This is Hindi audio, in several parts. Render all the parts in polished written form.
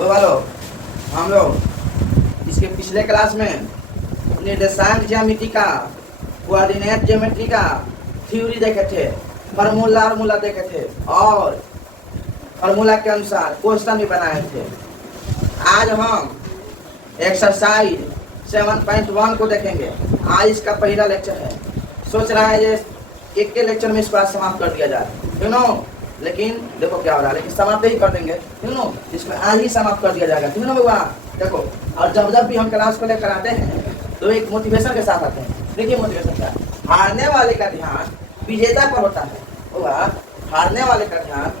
वो वालों हम लोग इसके पिछले क्लास में निर्देशांक ज्यामिति का, कोऑर्डिनेट ज्योमेट्री का थ्योरी देखे थे, फार्मूला देखे थे और फार्मूला के अनुसार क्वेश्चन भी बनाए थे। आज हम एक्सरसाइज 7.1 को देखेंगे। आज इसका पहला लेक्चर है। सोच रहा है ये एक के लेक्चर में इसको आज समाप्त कर दिया जाए, यू नो, लेकिन देखो क्या हो रहा है, लेकिन समाप्त ही कर देंगे, यू नो, इसमें आज ही समाप्त कर दिया जाएगा, ठीक है ना। देखो, और जब भी हम क्लास को लेकर आते हैं तो एक मोटिवेशन के साथ आते हैं। देखिए मोटिवेशन क्या, हारने वाले का ध्यान विजेता पर होता है, होगा, हारने वाले का ध्यान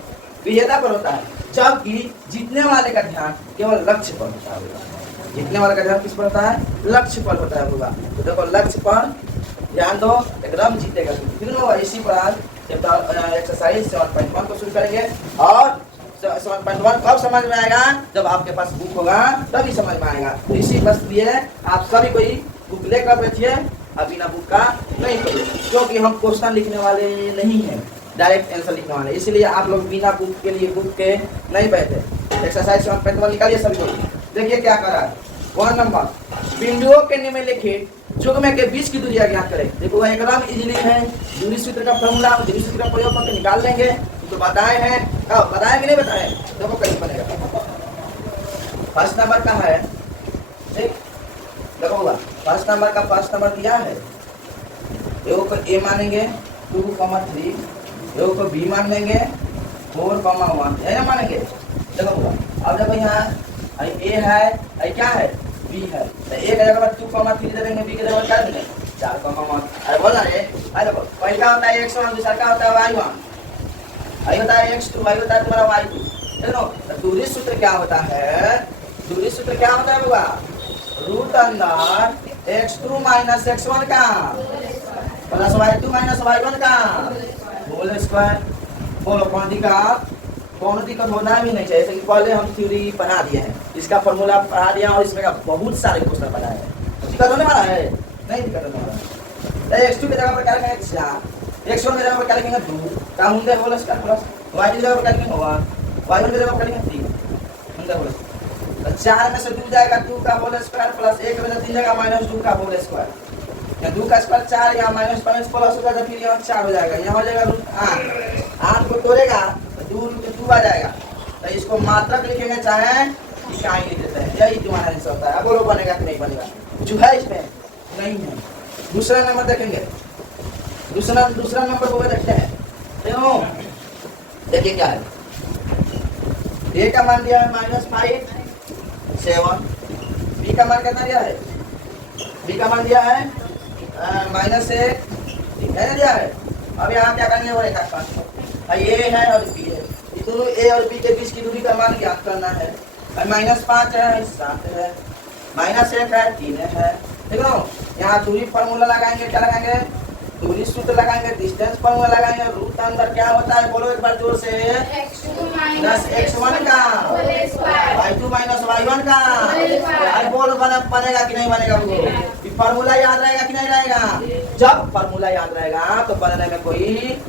विजेता पर होता है, जबकि जीतने वाले का ध्यान केवल लक्ष्य पर होता है। जीतने वाले का ध्यान किस पर होता है? लक्ष्य पर होता है, होगा। तो देखो लक्ष्य पर ध्यान दो, एकदम जीतेगा, ठीक है। इसी पर आज एक्सरसाइज 7.1 को शुरू करेंगे। और 7.1 कब समझ में आएगा? जब आपके पास बुक होगा तभी समझ में आएगा। तो इसी बस लिए आप सभी कोई बुक लेकर बैठिए, अभी ना बुक का नहीं करिए, क्योंकि हम क्वेश्चन लिखने वाले नहीं हैं, डायरेक्ट आंसर लिखने वाले, इसलिए आप लोग बिना बुक के लिए बुक के नहीं बैठे। एक्सरसाइज 7.1 निकालिए सभी को। देखिए क्या कर रहा है। 1 नंबर, बिंदुओं के निम्नलिखित युग्म के बीच की दूरी ज्ञात करें। देखो एकदम इजीली है, दूरी सूत्र का फॉर्मूला, दूरी सूत्र का प्रयोग करके निकाल लेंगे। तो बताए हैं, बताए कि नहीं बताए? देखो कैसे बनेगा। फर्स्ट नंबर का है, ठीक, देखो होगा फर्स्ट नंबर का फर्स्ट नंबर दिया है, एगो को ए मानेंगे 2,3, एगो को बी मान लेंगे 4,1, है ना मानेंगे। देखो होगा, अब देखो यहाँ ए है, क्या है, बी है, तो ए का जगह पर 2,3 दे देंगे, बी के जगह पर क्या देंगे 4,1। अरे बोल रहा है, देखो पहला होता है x1, दूसरा का होता है y1, आई होता है x2, y होता है तुम्हारा y2, देखो। तो दूरी सूत्र क्या होता है? दूरी सूत्र क्या होता है बाबा? रूट अंदर x2 माइनस x1 का प्लस y2 माइनस y1 का होल स्क्वायर। बोलो कौन दिक्कत होना भी नहीं चाहिए, कि पहले हम थ्योरी बना दिए हैं, इसका फॉर्मूला पढ़ा दिया और इसमें का बहुत सारे क्वेश्चन बनाए हैं। दिक्कत होने वाला है? नहीं दिक्कत होने वाला है। x2 की जगह पर क्या लिखेंगे 4, x1 की जगह पर क्या लिखेंगे 2, का होंगे होल स्क्वायर प्लस y की जगह पर क्या लिखेंगे 1, y1 की जगह पर क्या लिखेंगे 3, होंगे होल। तो 4 में से 2 जाएगा 2 का होल स्क्वायर प्लस 1 में से 3 जाएगा माइनस 2 का होल स्क्वायर। या 2 का स्क्वायर 4, यहाँ माइनस प्लस होगा तो फिर यहाँ 4 हो जाएगा, यहाँ हो जाएगा रूट 8 को तोड़ेगा तो 2 आ जाएगा। तो इसको मात्रक लिखेंगे चाहे इकाई लिख देते हैं, यही तुम्हारा आंसर होता है। अब बोलो बनेगा कि नहीं बनेगा? जो है इसमें नहीं है। दूसरा नंबर देखेंगे, दूसरा नंबर को देखते हैं, देखो देखिए क्या है। ए का मान दिया है -5, 7, बी का मान कितना दिया है? बी का मान दिया है -1, है दिया है। अब यहाँ क्या करेंगे वो रेखा ये है और बी है, दोनों ए और बी के बीच की दूरी का मान ज्ञात करना है। -5 है, 7 है, -1 है, 3 है, ठीक है। यहाँ दूरी फार्मूला लगाएंगे, क्या लगाएंगे? दूरी सूत्र लगाएंगे, डिस्टेंस फार्मूला लगाएंगे। रूट अंदर क्या होता है बोलो एक बार जोर से? प्लस x1 का y2 माइनस y1 का। अरे बोलो बनेगा कि नहीं बनेगा? वो फार्मूला याद रहेगा कि नहीं रहेगा? जब फार्मूला याद रहेगा तो बनने में कोई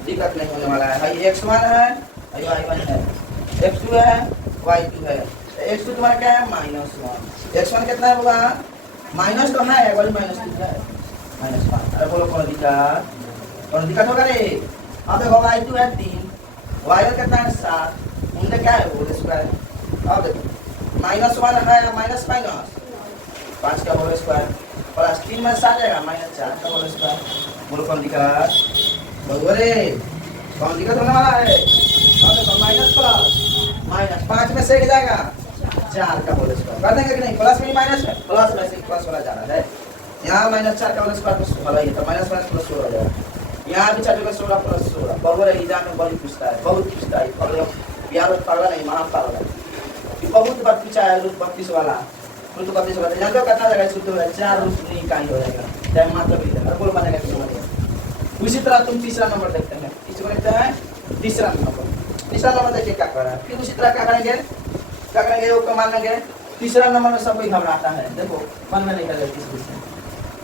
दिक्कत नहीं होने वाला है। भाई x1 है, y1 है, x2 है, y2 है। x2 तुम्हारा क्या है? -1, x1 कितना है होगा? माइनस तो है, वही -2 है, -5। अरे बोलो कौन दिक्कत होगा रे? अब देखो y2 है 3, y1 कितना है 7, उनके क्या है होल स्क्वायर। अब देखो -1 है, माइनस 5 का होल स्क्वायर प्लस 3 में 7 जाएगा -4 का होल स्क्वायर। बोलो कौन दिक्कत? बोलो रे कौन दिक्कत होने वाला है? अब देखो माइनस प्लस -5 में से एक जाएगा 4 का होल स्क्वायर कर देंगे कि नहीं? प्लस में माइनस है, प्लस में से प्लस वाला जा रहा है, यहाँ -4 का होल स्क्वायर प्लस वाला ही तो माइनस प्लस 16 हो जाएगा। यहाँ भी 4 16 प्लस 16। बहुत एग्जाम में बड़ी पूछता है, बहुत पूछता है, यार पागल नहीं, महा पागल है, बहुत बार पूछा है। रूट 32 वाला, रूट 32 वाला यहाँ तो कितना जाएगा? सूत्र है 4 रूट नहीं का ही हो जाएगा, चाहे मात्र भी देगा। बोल बनेगा कि नहीं बनेगा? उसी तरह तुम तीसरा नंबर देखते हैं, इसको देखते हैं तीसरा नंबर देखिए क्या कर रहा है। फिर उसी तरह क्या करेंगे वो को मान लेंगे। तीसरा नंबर में सब कोई घबराता है, देखो मन में नहीं कर किसी से।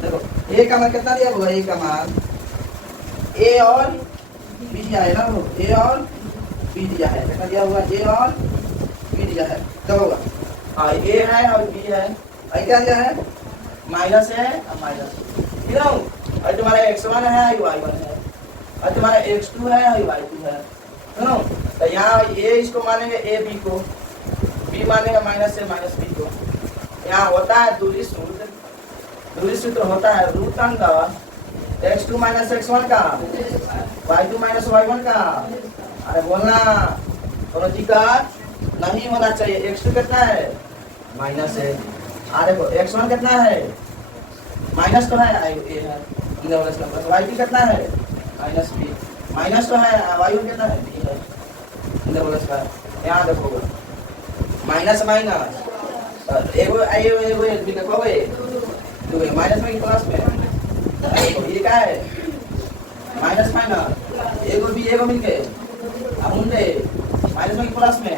देखो ए का मान कितना दिया होगा? ए का मान ए और बी दिया है ना, वो ए और बी दिया है, कितना दिया होगा? ए और बी दिया है, तब होगा ए है और बी है, और क्या दिया है माइनस है और माइनस, ठीक है। और तुम्हारा x1 है और y1 है, और तुम्हारा x2 है और y2 है, ठीक है। तो यहाँ a इसको मानेंगे a b को, b मानेगा माइनस से माइनस b को। यहाँ होता है दूरी सूत्र होता है root under x2 minus x1 का y2 माइनस y1 का। अरे बोलना कोनो दिक्कत नहीं होना चाहिए। x2 कितना है माइनस है, अरे x1 कितना है माइनस तो है a है, y2 कितना है माइनस b, माइनस तो है, y1 कितना है b है। यहाँ देखो माइनस माइनस एगो भी देखो माइनस में प्लस में, ये क्या है माइनस माइनस एगो मिलके माइनस में प्लस में,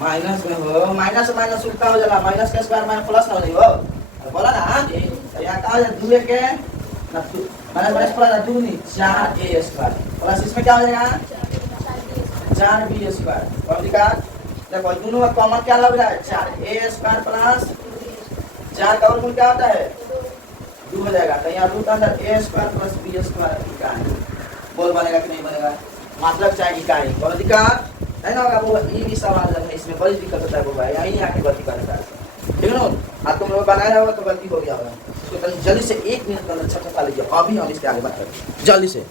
माइनस में हो माइनस माइनस उल्टा हो जाला, माइनस का स्क्वायर माइनस प्लस ना हो जाइए बोला ना। यहाँ का दो के माइनस माइनस प्लस दो नहीं 4a स्क्वायर प्लस इसमें क्या हो जाएगा 4b स्क्वायर। और दिक्कत देखो दोनों का कॉमन क्या लग रहा है 4a स्क्वायर प्लस 4 का वर्गमूल क्या होता है 2 हो जाएगा। तो यहाँ root under a square plus b square इकाई बोल बनेगा कि नहीं बनेगा, मतलब चाहे इकाई। बोलो दिक्कत है ना होगा, वो ये भी सवाल है इसमें बड़ी दिक्कत होता है वो भाई, यहीं आके गलती करता है, ठीक है ना। आप तुम लोग बनाया होगा तो गलती हो गया होगा, इसको जल्दी से 1 मिनट का अच्छा छपा लीजिए, अभी हम इसके आगे बात करें जल्दी से।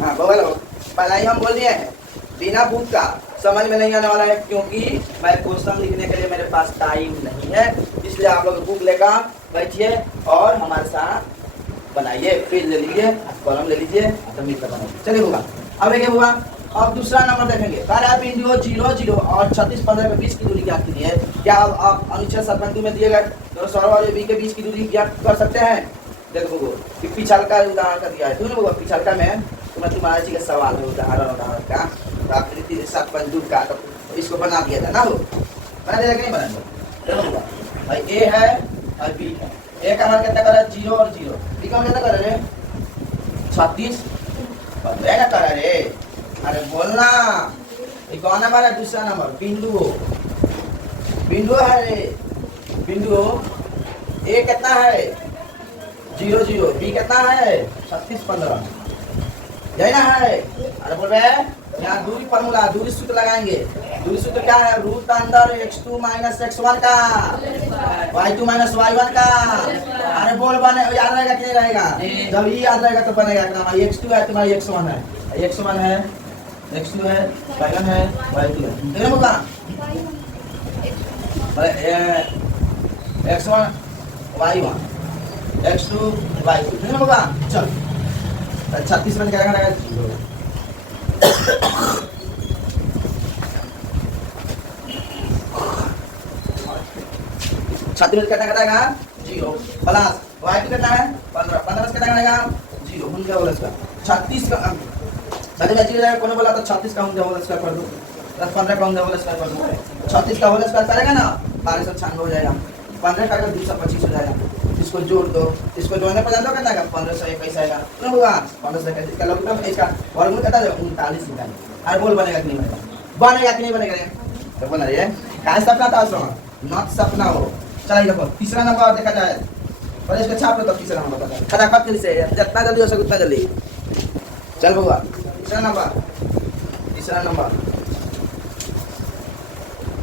हाँ बोलो पहले ही हम बोल दिए हैं बिना बुक का समझ में नहीं आने वाला है, क्योंकि मैं क्वेश्चन लिखने के लिए मेरे पास टाइम नहीं है, इसलिए आप लोग बुक लेकर बैठिए और हमारे साथ बनाइए, पेज ले लीजिए कॉलम ले लीजिए तो मिलकर बनाइए। चलिए होगा अब देखिए होगा। अब दूसरा नंबर देखेंगे, कार्य बिंदु 0 0 और 36 15 के बीच की दूरी ज्ञात कीजिए। क्या आप अनुच्छेद 57 में दिए गए दोनों सौर और बी के बीच की दूरी ज्ञात कर सकते हैं। देखो कि पिछलका उदाहरण का दिया है, दोनों पिछलका में तुम्हारा जी का सवाल है उदाहरण का आकृति 7.2 का, तो इसको बना दिया था ना, वो बना दिया कि नहीं बना दिया भाई। ए है और बी है, ए का मान कितना कर रहा है 0 और 0, बी का मान कितना कर रहा है 36 15 कर रहा है। अरे बोलना ये कौन नंबर है दूसरा नंबर बिंदु है रे, बिंदु ए कितना है 0 0, बी कितना है 36 15, यही ना है। अरे बोल रहे यहाँ दूरी फॉर्मूला दूरी सूत्र लगाएंगे, दूरी सूत्र क्या है root under x2 minus x1 का y2 माइनस y1 का। अरे बोल बने याद रहेगा कि नहीं रहेगा, जब ये याद रहेगा तो बनेगा कि x2 है तुम्हारी x1 है, x1 है x2 है y1 है y2 है, देखना होगा x1 y1 x2 y2, देखना होगा। चल 36 में क्या रहेगा 0, 36 में कितना कटेगा 0 प्लस y2 कितना है 15 15 से कितना कटेगा 0 हुन क्या बोला इसका 36 का सभी में 0 कोने बोला तो 36 का हुन क्या बोला इसका कर दो, 15 का हुन क्या बोला इसका कर दो, 36 का होल स्क्वायर करेगा ना 1296 हो जाएगा, 15 का 225 हो जाएगा, इसको जोड़ दो, इसको जोड़ने पर जान दो कितना आएगा 1521 आएगा, तो होगा 1521 का लॉग इसका वर्गमूल कितना है 39 निकालेंगे। और बोल बनेगा कि नहीं बनेगा, बनेगा कि नहीं बनेगा तो बना रही है क्या सपना था उसमें मत सपना हो। चलिए देखो तीसरा नंबर देखा जाए, पहले इसका छाप लो तो तीसरा नंबर बता फटाफट जल्दी से, जितना जल्दी हो सके उतना जल्दी। चल बउआ तीसरा नंबर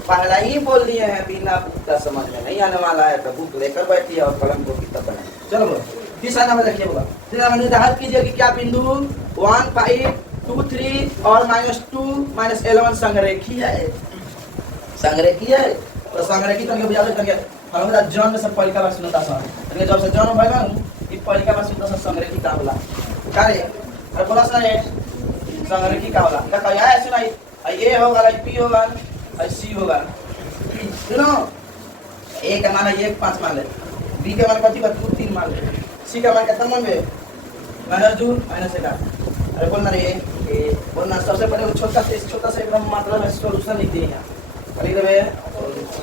पहला ही बोल दिए हैं बिना बुक का समझ में नहीं आने वाला है तो बुक लेकर बैठिए और कलम को किताब बनाइए। चलो बोलो तीसरा नंबर देखिए बोला, तीसरा नंबर निर्धारित कीजिए कि क्या बिंदु 1 5 2 3 और -2 -11 संरेखीय है। संरेखीय है तो संरेखित करके बुझा दो करके हमरा जन्म से पहले का बार सुनता सर, लेकिन जब से जन्म भइल ना ई पहले का बार सुनता सर संरेखित का होला का रे। और बोला सर संरेखित का होला का कहिया है सुनाई ए होगा पी होगा सी होगा, सुनो ए का मान 1 5 मान ले, बी का मान कथी का 2 3 मान ले, सी का मान कितना मान ले -2 -1। अरे बोलना रे ए बोलना सबसे पहले छोटा से एकदम मतलब है सॉल्यूशन लिख दिए यहाँ लिख देवे,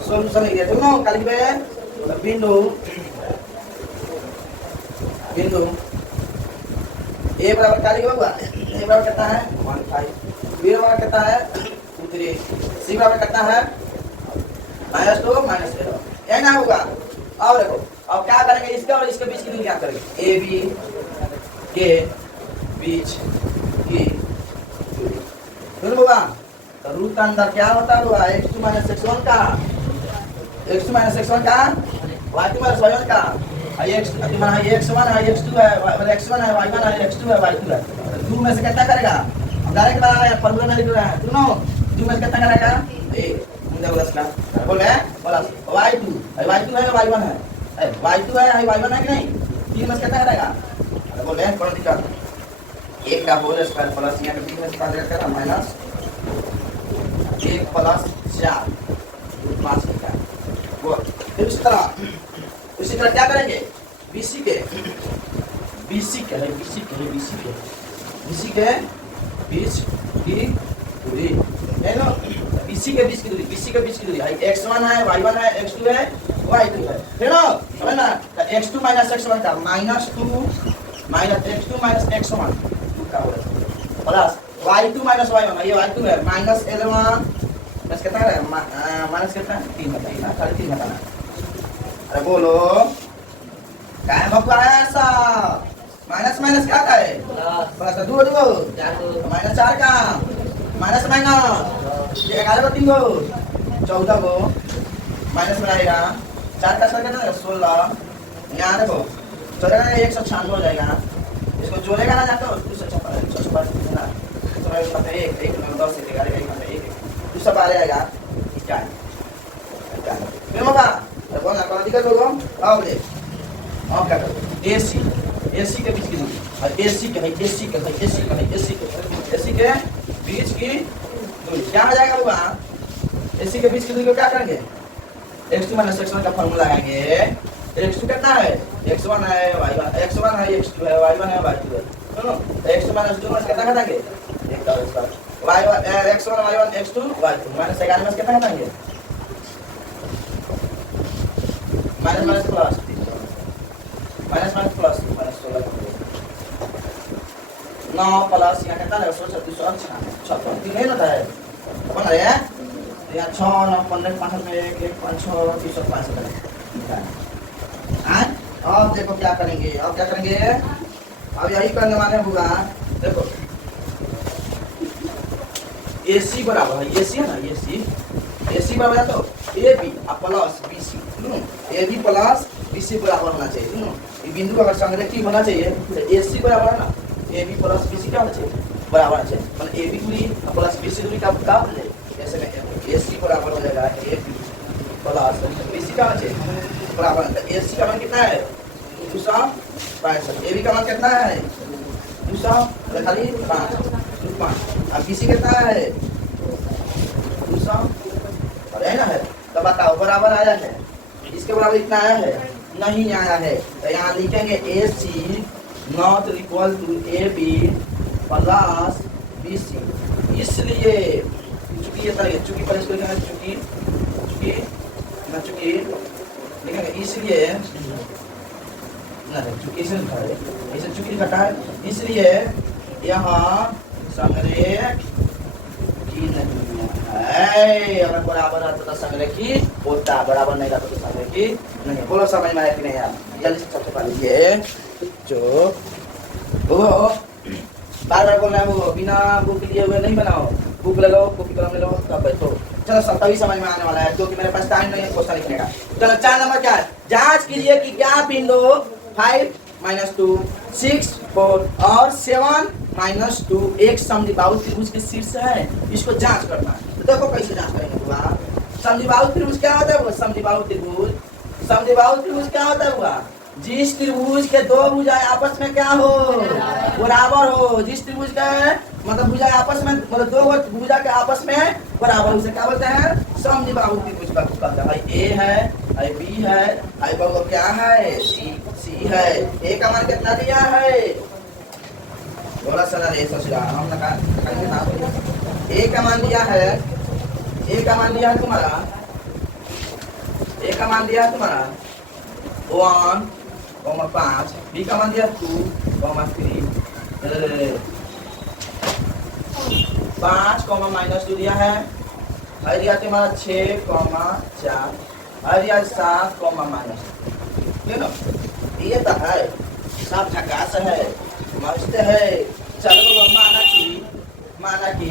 सॉल्यूशन लिख दिया सुनो काली पे बिंदु ए बराबर काली होगा ए बराबर कितना है 1 5, बी बराबर कितना है 2 3, सी बराबर कितना है -2 -11 यही ना होगा। अब देखो अब क्या करेंगे, इसके और इसके बीच की दूरी क्या करेंगे, ए बी के बीच की दूरी सुन होगा। तो रूट का अंदर क्या होता होगा, x2 - x1 का x2 - x1 का y2 - y1 का x1 है x2 है x1 है y1 है x2 है y2 है। तो 2 में से कितना करेगा, हम डायरेक्ट बना रहे हैं, फॉर्मूला में लिख रहे हैं दोनों। 2 में से कितना करेगा, ए मुझे प्लस का बोल रहे हैं प्लस y2 है y1 है y2 है y1 है कि नहीं, 3 में से कितना करेगा, बोल रहे हैं कौन दिक्कत, 1 का होल स्क्वायर प्लस यहाँ पे 3 में से करेगा माइनस 1 प्लस 4 5 लिखा। बोल फिर इसी तरह क्या करेंगे, BC के बीच की दूरी है ना, BC के बीच की दूरी है x1 है y1 है x2 है y2 है ना, समझ ना। x2 - x1 का -2 x2 - x1 का होगा प्लस y2 - y1 ये y2 है -11 बस कितना है माइनस कितना 3 बताइए, खाली 3 बताना। अरे बोलो क्या है बप्पा ऐसा, माइनस क्या है प्लस 2 -4 का माइनस ये 11 को 3 को 14 को माइनस बनाएगा 4 का सर कितना 16 यहाँ देखो 14 का 196 हो जाएगा, इसको जोड़ेगा ना जाते हो 256 आ जाएगा क्या फिर होगा बोलना कौन दिक्कत होगा। अब ले अब क्या करो, AC के बीच की दूरी और AC के बीच की दूरी क्या हो जाएगा होगा, AC के बीच की दूरी को क्या करेंगे, x2 - x1 का फॉर्मूला लगाएंगे। x2 कितना है x1 है y1 x1 है x2 है y1 है y2 है सुनो, x2 - 2 में कितना घटाएंगे x1 y1 x2 y2 -11 में कितना घटाएंगे माइनस प्लस -16 9 प्लस यहाँ कितना है 16 नहीं होता है बन रहे हैं यहाँ 6 9 15 5 में 1 1 5 6 305 अब देखो क्या करेंगे, अब यही करने वाले होगा। देखो AC बराबर है AC है ना AC बराबर है तो AB plus BC AB plus BC बराबर होना चाहिए ये बिंदु अगर संरेखित होना चाहिए तो AC बराबर है ना AB प्लस BC क्या होना चाहिए बराबर होना चाहिए, मतलब AB दूरी प्लस BC दूरी का बराबर हो जाए, ऐसे में AC बराबर हो जाएगा AB प्लस BC का होना चाहिए बराबर। AC का मान कितना है 265, AB का मान कितना है 200 खाली 5 अब BC कितना है 200 है ना है, तो बताओ बराबर आया है, इसके बराबर इतना आया है नहीं आया है, तो यहाँ लिखेंगे AC not equal to AB plus BC। इसलिए चूंकि ये तरह चूंकि पर इसको लिखेंगे चूंकि लिखेंगे इसलिए चूंकि लिखा है इसलिए यहाँ संरेख की नहीं है, अगर बराबर रहता तो संरेखी होता, बराबर नहीं रहता तो संरेखी नहीं। बोलो समझ में आया कि नहीं यार, जल्दी से सबसे पहले ये जो बार बोल रहे हैं वो बिना बुक लिए हुए नहीं बनाओ, बुक ले लो कॉपी कलम ले लो तब बैठो। चलो सब तभी समझ में आने वाला है क्योंकि मेरे पास टाइम नहीं है क्वेश्चन लिखने का। चलो 4 नंबर क्या है, जांच कीजिए कि क्या बिंदु 5 - 2 6 4 और 7 - 2 एक समद्विबाहु त्रिभुज के शीर्ष है, इसको जांच करना है। तो देखो कैसे जांच करेंगे हुआ, समद्विबाहु त्रिभुज क्या होता है वो समद्विबाहु त्रिभुज क्या होता है हुआ, जिस त्रिभुज के दो भुजाएं आपस में क्या हो बराबर हो, जिस त्रिभुज का मतलब भुजाएं आपस में मतलब दो भुजा के आपस में बराबर, उसे क्या बोलते हैं समद्विबाहु त्रिभुज का कहते हैं। ए है आई बी है आई बगो क्या है सी है, ए का मान कितना दिया है बोला सना रे ससुरा हम लगा ए का मान दिया है तुम्हारा 1,5 बी का मान दिया 2,3 5, -2 दिया है है दिया तुम्हारा 6,4 है दिया 7,-, ठीक ना। ये तो है सब झकास है, मस्त है। चलो माना कि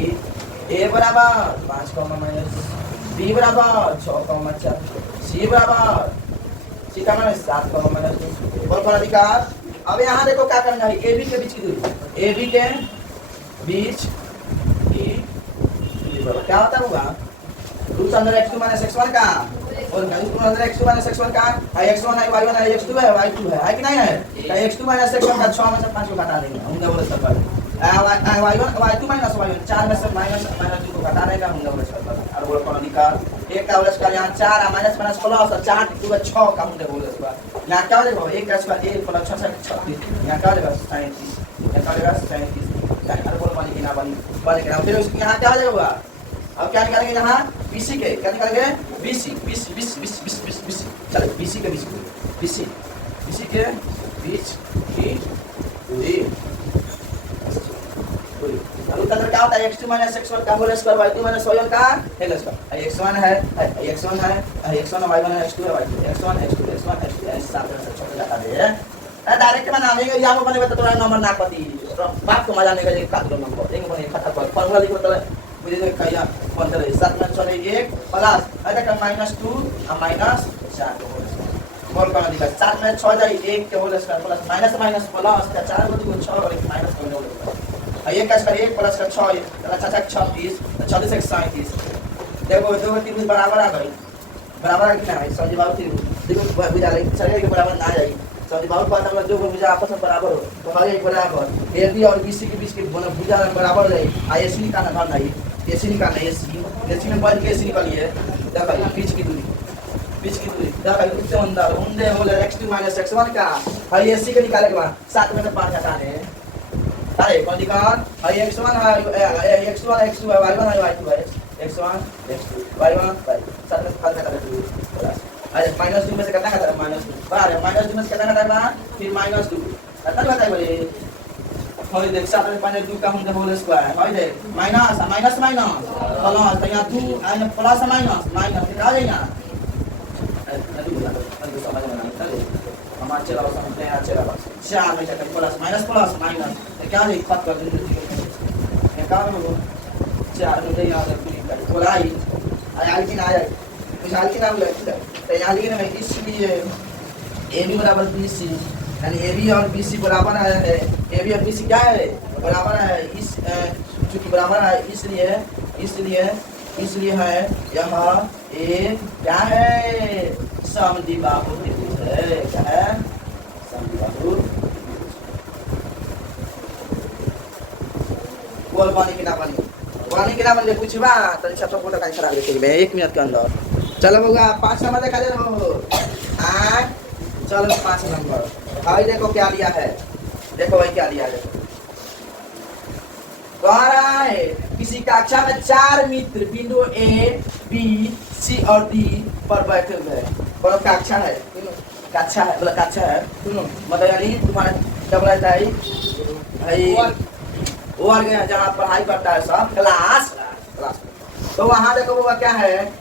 ए बराबर 5,-, बी बराबर 6,4, सी बराबर सी का मान 7,-। बोल कौन अधिकार। अब यहाँ देखो क्या करना है, ए बी के बीच की दूरी, ए बी के बीच की दूरी क्या होता होगा, root under x2 minus x1 का, और root under x2 minus x1 का, x1 है y1 है x2 है y2 है कि नहीं है। x2 माइनस x1 का 6 में से 5 को घटा देंगे हम डबल स्तर पर, y1 y2 माइनस y1 4 में से माइनस 2 को घटा देंगे हम डबल स्तर पर। और बोल कौन अधिकार, एक का स्क्वायर यहाँ 4 है माइनस माइनस प्लस और 4 2 6 का हम डबल स्क्वायर। यहाँ क्या हो जाएगा, 1 का स्क्वायर 1 प्लस 6 36, यहाँ क्या हो जाएगा 37, यहाँ क्या हो जाएगा 37। यार बोल बनी कि ना बनी कि ना, फिर उसके यहाँ क्या हो जाएगा। अब क्या निकालेंगे यहाँ BC के, क्या निकालेंगे BC चलो BC के BC के बीच की दूरी। रूट अंडर क्या होता है, x2 माइनस x1 का whole square y2 minus y1 का होल स्क्वायर। x1 है x1 y1 है x2 है y2 x1 ऐसे साथ में छोटे जाता है। डायरेक्ट बना लेंगे यहाँ बने बता तो नंबर ना पति बाप को मजा नहीं करेगा काट लो नंबर एक बने खाता पर फार्मूला लिखो तो मुझे तो कहिया कौन तरह 7 में चले 1 प्लस अगर का -2 और -4 को बोल का दिखा 7 में 6 जाए 1 के whole square plus minus minus plus का 4 को 6 और माइनस को होल ये का स्क्वायर 1 प्लस का 6 चला 36 36 एक 37। देखो दो तीन बराबर आ गई, बराबर है कि नहीं समझ बाबू तीन देखो बुझा ले चले के बराबर ना जाए समझ बाबू बात मतलब जो भुजा आपस में बराबर हो तो हर एक बराबर AB और BC के बीच के भुजा बराबर रहे। AC निकालना था नहीं AC निकालना AC में बढ़ के AC निकालिए देखो बीच की दूरी देखो उससे अंदर उंडे होले x2 माइनस x1 का हर AC के निकाले के बाद 7 में से 5 हटाने अरे कौन दिखान हर x1 है x2 है y1 है y2 है x1 x2 y1 7 में से 5 हटाने अरे -2 में से कितना घटा -2 बाहर है -2 में से कितना घटाना फिर -2 कितना घटाए बोले होय देख 7 में -2 का हम होल स्क्वायर होय देख माइनस माइनस माइनस प्लस तो यहाँ 2 और प्लस माइनस माइनस कितना आ जाएगा समझ में नहीं चले हम चला समझते हैं चला बस 4 में से प्लस माइनस तो क्या है खत्म कर देंगे ये काम हो 4 में दे याद रखिए बोलाई आया कि ना आया मिसाल के नाम लगता है तो यहाँ लिखे ना इसलिए AB बराबर BC यानी AB और BC बराबर है AB और BC क्या है बराबर है इस चूंकि बराबर है इसलिए है यहाँ एक क्या है समद्विबाहु त्रिभुज है। क्या है समद्विबाहु बोल पानी के ना बने पूछबा तो सब फोटो का करा लेते हैं 1 मिनट के अंदर। चलो बउआ 5 नंबर देखा दे रहो चलो 5 नंबर भाई देखो क्या लिया है, देखो भाई क्या लिया है। कह रहा है किसी कक्षा में 4 मित्र बिंदु A B C और D पर बैठे हुए हैं। कौन कक्षा है बोला कक्षा है मतलब यानी तुम्हारा क्या बोला जाता है भाई वर्ग है जहाँ पढ़ाई करता है सब क्लास। तो वहाँ देखो वो क्या है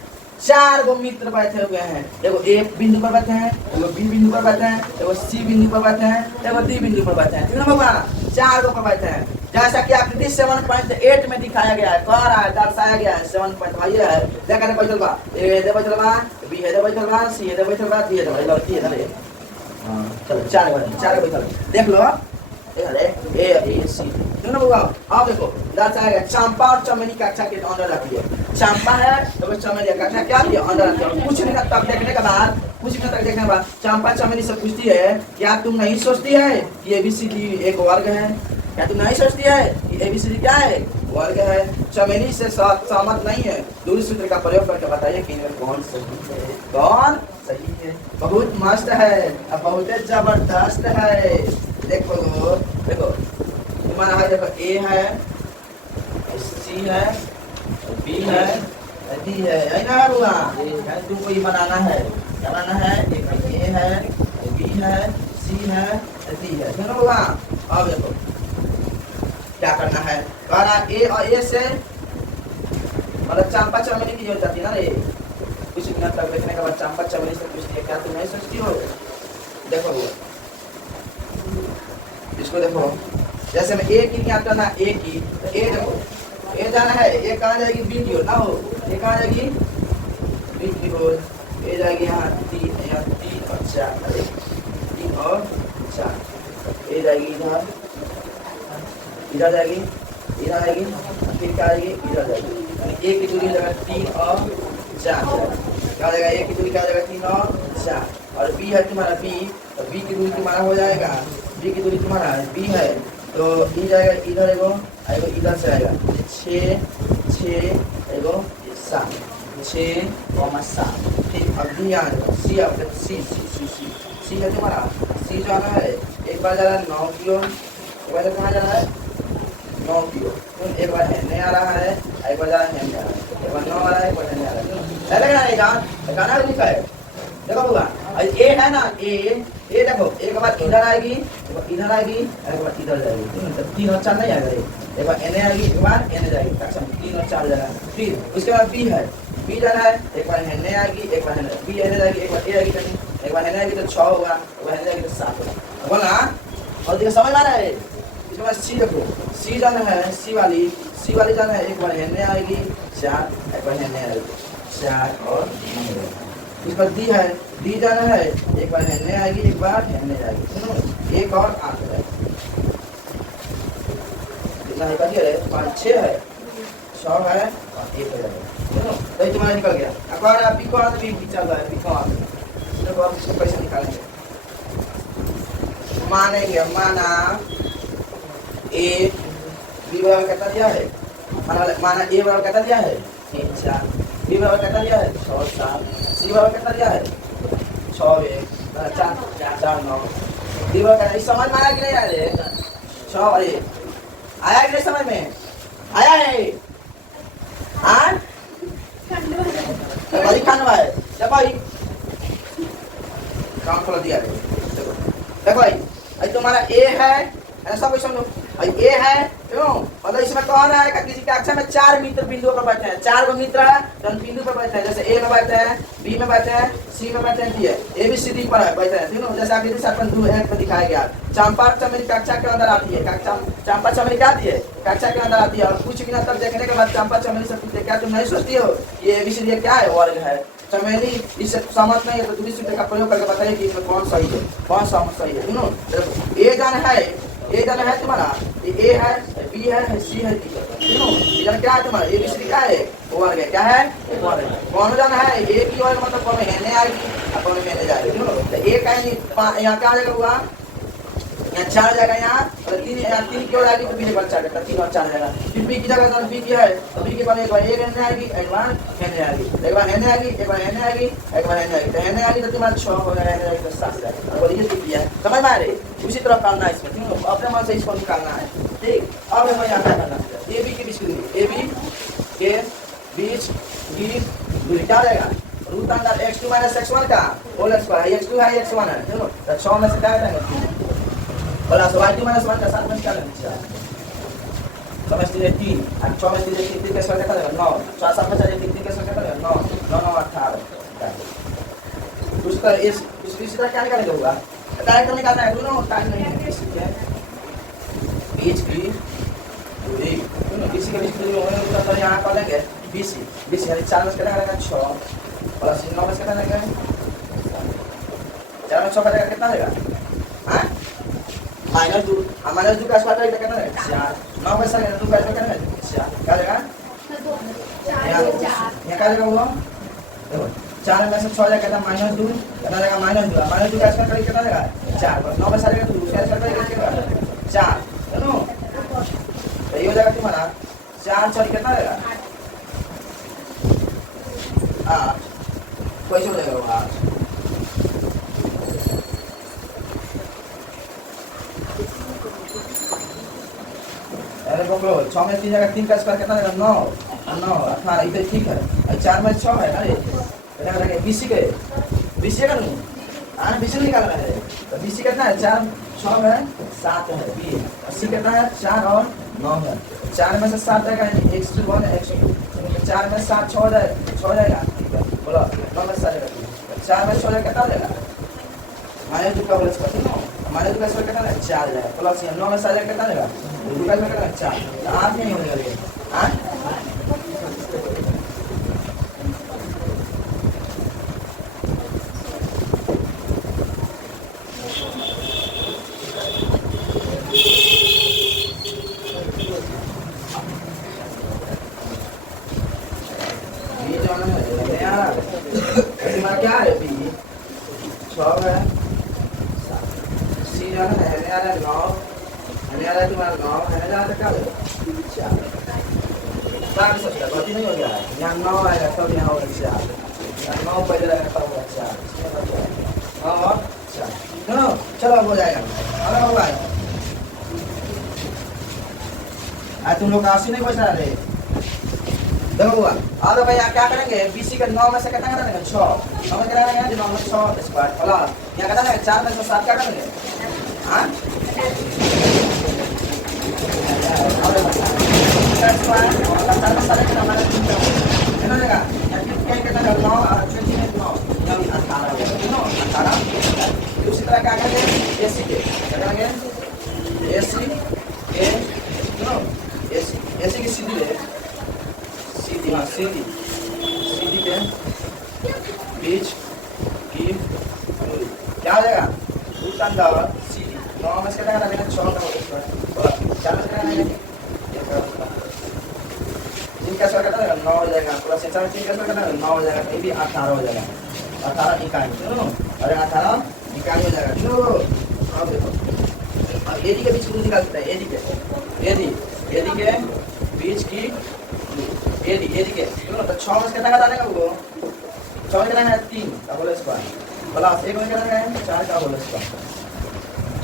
4 गो मित्र बैठे हुए हैं, एगो A बिंदु पर बैठे हैं, एगो B बिंदु पर बैठे हैं, एगो C बिंदु पर बैठे हैं, एगो D बिंदु पर बैठे हैं। ठीक है बाबा 4 गो पर बैठे हैं जैसा कि आकृति 7.8 में दिखाया गया है, कह रहा है दर्शाया गया है 7.8 ये है देखा बैठल बा A दे बैठल बा B दे बैठल बा C दे बैठल बा D दे बैठल बा हां चलो 4 बैठल देख लो A C दोनों बाबा। अब देखो दर्शाया गया चंपा और चमेली कक्षा के अंदर रखिए। चंपा है तो चमेली कक्षा क्या लिया अंदर रखिए। कुछ मिनट तक देखने के बाद चंपा चमेली से पूछती है क्या तुम नहीं सोचती है कि ABCD एक वर्ग है, क्या तुम नहीं सोचती है कि ABCD क्या है वर्ग है। चमेली से सहमत नहीं है, दूरी सूत्र का प्रयोग करके बताइए कि इनमें कौन सही है। बहुत मस्त है अब बहुत जबरदस्त है। देखो तुम्हारा है देखो A है C है B है D है ना हुआ तुमको ये बनाना है क्या बनाना है एक A है B है C है D है दोनों हुआ। अब देखो क्या करना है A और A से मतलब चंपा चमेली की जरूरत आती है ना रे, कुछ मिनट तक बैठने के बाद चंपा चमेली से पूछती है क्या तुम नहीं सोचती हो। देखो इसको देखो, जैसे मैं एक ही आता ना, एक ही तो ए देखो, ए जाना है, ए कहाँ जाएगी बी की ओर ना हो, ए कहाँ जाएगी बी की ओर, ए जाएगी यहाँ तीन और चार, अरे 3 और 4, ए जाएगी इधर, इधर जाएगी, इधर आएगी, फिर क्या आएगी इधर जाएगी, यानी एक की दूरी लगा 3 और 4, क्या हो जाएगा एक की दूरी क्या हो जाएगा 3 और 4, और बी है तुम्हारा बी, तो बी की दूरी तुम्हारा हो जाएगा, बी की दूरी तुम्हारा बी है तो ई जाएगा इधर, एगो एगो इधर से आएगा 6 6 एगो 7, 6,7, ठीक। अब डी यहाँ जाएगा सी, अब सी है तुम्हारा, सी जो आना है एक बार जा रहा है 9 की ओर, एक बार कहाँ जा रहा है 9 की ओर, एक बार हेलने आ रहा है, एक बार जा रहा है हेलने आ रहा है, एक बार 9 आ रहा है, एक बार हेलने आ रहा है, गाना लिखा है देखो होगा, ए है ना ए देखो, एक बार इधर आएगी, एक बार इधर आएगी, एक बार इधर जाएगी, तो 3 और 4 नहीं आएगा, एक बार एने आएगी, एक बार एने जाएगी, 3 और 4 जाएगा। फिर उसके बाद बी है, बी जाना है, एक बार एने आएगी, एक बार बी एने जाएगी, एक बार ए आएगी, एक बार एने आएगी तो 6 होगा, एक बार एने आएगी तो 7 होगा, बोला और देखो समझ आ रहा है। इसके बाद सी देखो, सी जाना है, सी वाली जाना है, एक बार एने आएगी 4, एक बार एने आएगी 4 और इस पर डी है, डी जाना है, एक बार हेलने आएगी, एक बार हेलने जाएगी, सुनो एक और 8 है, कितना है करिए 5 6 है, 6 है और 1 हो जाएगा, सुनो तो तुम्हारा निकल गया। अब और आप बिको आदमी भी चल रहा है, बिको आदमी देखो आप इसको कैसे निकालेंगे, मानेंगे, माना ए बी बराबर कितना दिया है, माना ए बराबर कितना दिया है 3 4, बी बराबर कितना दिया है 6 7, सी बराबर कितना दिया है 6 1 4 4 9, डी बराबर कितना, समझ में आया कि नहीं आया रे 6 अरे आया कि नहीं समझ में आया है, हाँ भाई खानवा है जब भाई काम खोल दिया है, देखो भाई तुम्हारा ए है ऐसा क्वेश्चन लो, ये है क्यों मतलब इसमें कह रहा है कि किसी कक्षा में 4 मित्र बिंदुओं पर बैठे हैं, 4 गो मित्र है तो बिंदु पर बैठे हैं, जैसे ए में बैठे हैं, बी में बैठे हैं, सी में बैठे हैं, डी है, ए बी सी डी पर बैठे हैं, तीनों जैसे आकृति 7.2 पर दिखाया गया। चंपा चमेली कक्षा के अंदर आती है, चंपा चमेली क्या आती है कक्षा के अंदर आती है, और कुछ मिनट तक देखने के बाद चंपा चमेली से पूछते क्या तुम नहीं सोचती हो ये ABCD क्या है, वर्ग है। चमेली इससे सहमत नहीं है तो दूसरी सूत्र का प्रयोग करके बताइए कि इसमें कौन सही है, कौन सा सही है। सुनो ए जाना है तुम्हारा, ए है, बी है, सी है, डी है, सुनो इधर क्या है तुम्हारा ABCD क्या है वर्ग है, क्या है एक वर्ग है। कौन जाना है ए की वर्ग मतलब कौन हेने आएगी और कौन में जाएगी, सुनो तो ए का यहाँ क्या जाएगा हुआ यहाँ 4 जाएगा, यहाँ 3 की ओर आएगी तो बी पर 4 जाएगा, 3 और 4 जाएगा। फिर बी की जगह बी की है तो बी के बाद एक बार ए हेने आएगी, एक बार हेने आएगी, एक बार हेने आएगी, एक बार हेने आएगी, एक बार हेने आएगी, तो हेने आएगी तो तुम्हारा 6 हो जाएगा, हेने आएगी तो 7 हो जाएगा। और ये दिया है समझ में आ रही, उसी तरह करना है इसमें, ठीक है अपने मन से इसको निकालना है, ठीक। अब हमें यहाँ क्या करना है, ए बी के बीच की दूरी, ए बी के बीच की दूरी क्या जाएगा रूट अंडर x2 - x1 का होल स्क्वायर, x2 है x1 है, चलो तो 6 में से क्या जाएगा प्लस y2 - 1 का 7 में क्या लेंगे समझते 3 और 6 में 3 के स्क्वायर कितना देगा 9, 6 7 में 3 के स्क्वायर कितना देगा 9 9 9 18। उसका इसी तरह क्या निकालेगा होगा डायरेक्ट निकालना है, दोनों टाइम नहीं है इसके बीच की दूरी, दोनों किसी के बीच की दूरी होने तो यहाँ कर लेंगे BC यानी 4 में कितना लगेगा 6 प्लस 9 में कितना लगेगा 4 में 6 का जगह कितना देगा हाँ -2 -2 का स्क्वायर कितना देगा 4, 9 में से 2 का स्क्वायर कितना देगा 4, क्या देगा यहाँ क्या देगा वो देखो 4 में से 6 जाएगा कितना -2 कितना देगा -2 का स्क्वायर कितना देगा 4, 9 में से 2 का स्क्वायर कितना देगा 4, सुनो तो ये हो जाएगा तुम्हारा 4 4 कितना देगा 8, कैसे हो जाएगा वो 8 अरे बकरो 6 में 3 जगह 3 का स्क्वायर कितना देगा 9 9 18 इधर ठीक है, 4 में 6 है अरे क्या करेंगे BC का नहीं हाँ BC निकालना है तो BC कितना है 4 6 है 7 है B और C कितना है 4 और 9 है, 4 में से 7 जाएगा x1 x2 4 में 7 6 जाएगा बोलो 9 में 7 जाएगा 4 में 6 जाएगा कितना जाएगा माइनस 2 का प्लस करते हो माइनस 2 का स्क्वायर कितना जाएगा 4 जाएगा प्लस 9 में 7 जाएगा कितना जाएगा 2 का स्क्वायर कितना 4 8 नहीं होने वाले हां क्या है बी 6 है सी जो है हमें आ रहा है 9 हमें आ रहा है तुम्हारा 9 हमें जा रहा है क्या 4 बाकी सब गलती नहीं हो गया है यहाँ 9 आएगा तब यहाँ होगा 4 9 पहले रहेगा तब होगा 4 और 4 सुनो चलो हो जाएगा अरे होगा आज तुम लोग 80 नहीं बच रहा रे देखो हुआ और भैया क्या करेंगे बीसी का 9 में से कितना करेंगे 6 समझ रहे हैं जो 9 में 6 स्क्वायर प्लस यहाँ कितना है 4 में से 7 क्या करेंगे हां और स्क्वायर और 4 में 7 कितना हमारा कितना देगा यहाँ कितना 9 और 20 में 9 यानी 18 हो गया 18 उसी तरह क्या करेंगे एसी के क्या करेंगे एसी के नो एसी की सीधी है हाँ सीधी के बीच की क्या हो जाएगा रूट अंदर सीधी 9 में से कितना लगेगा 6 का होगा 4 में से कितना लगेगा इनका स्क्वायर कितना लगेगा 9 हो जाएगा प्लस 4 3 का स्क्वायर कितना 9 हो जाएगा ये भी 18 हो जाएगा 18 इकाई सुनो अरे 18 इकाई हो जाएगा चलो अब देखो अब एडी के बीच की निकाल सकते हैं एडी के बीच की एडी के सुनो तो 6 में कितना का डालेगा वो 6 में कितना है 3 का होल स्क्वायर प्लस 1 में कितना है 4 का होल स्क्वायर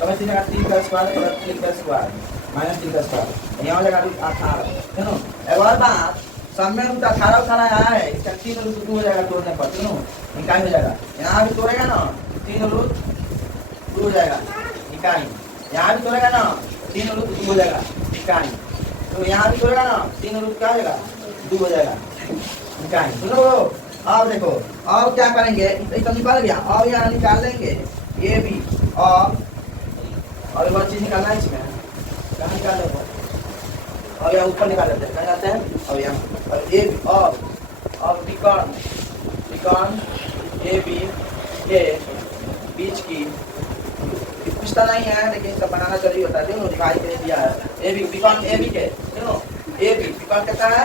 6 में 3 का 3 का स्क्वायर प्लस 3 का स्क्वायर माइनस 3 का स्क्वायर यहाँ हो जाएगा 18 सुनो एक और बात सब में रूट 18 आया है इसका 3 रूट 2 हो जाएगा तोड़ने पर सुनो इकाई हो जाएगा यहाँ भी तोड़ेगा ना 3 रूट 2 हो जाएगा इकाई यहाँ भी तोड़ेगा ना 3 रूट 2 हो जाएगा इकाई तो यहाँ भी तोड़ेगा ना 3 रूट क्या हो जाएगा 2 हो जाएगा इकाई सुनो अब देखो अब क्या करेंगे तो निकाल गया अब यहाँ निकाल लेंगे ये भी और एक बार चीज निकालना है इसमें कहाँ निकाल लेंगे और यहाँ ऊपर निकाल लेते हैं कहाँ जाते हैं और यहाँ और ये भी अब बिकॉन ए बी के बीच की पूछता नहीं है लेकिन इसका बनाना जरूरी होता है देखो दिखाई दे दिया है ए बी बिकॉन ए बी के देखो ए बी बिकॉन कितना है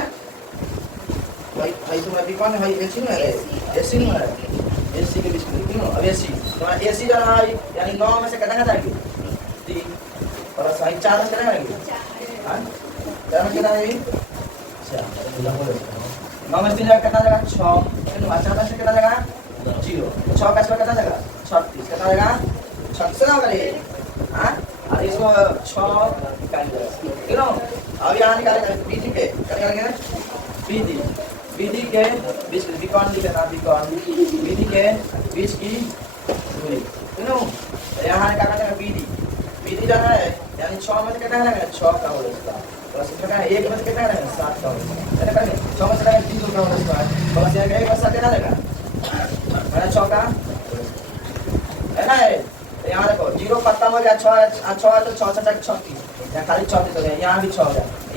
भाई तुम्हारा बिकॉन है भाई एसी में है एसी में है एसी के बीच में देखो अब एसी तुम्हारा एसी जो है यानी 9 में से कितना जाएगी 3 और सही 4 में कितना जाएगी हां 4 में कितना जाएगी 9 में 3 कितना जाएगा 6 फिर 4 में से कितना जाएगा 0 6 का स्क्वायर कितना जाएगा 36 कितना जाएगा 36 ना करे हां और इसको 6 निकाल देगा यू नो अब यहां निकालेंगे बीडी के क्या करेंगे बीडी के बीच की बिकॉन लिखना बिकॉन बीडी के बीच की दूरी यू नो यहां क्या करना है बीडी जाना है यानी 6 में से कितना है 6 का होल स्क्वायर प्लस कितना है 1 में से कितना है 7 का होल स्क्वायर ऐसा करेंगे 6 में से कितना 3 का होल स्क्वायर प्लस 1 में से कितना लगेगा मैंने 6 का है ना यहाँ देखो 0 खत्म हो गया 6 तो 6 से 36 यहाँ खाली 36 हो गया यहाँ भी 6 हो गया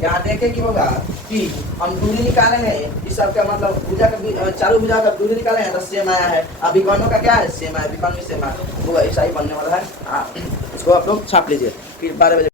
यहाँ देखे कि होगा कि हम दूरी निकालेंगे इस सब का मतलब भुजा का चालू भुजा का दूरी निकाले हैं तो सेम आया है अब विकर्णों का क्या है सेम है विकर्ण भी सेम है वो ऐसा ही बनने वाला है इसको आप लोग छाप लीजिए फिर 12 बजे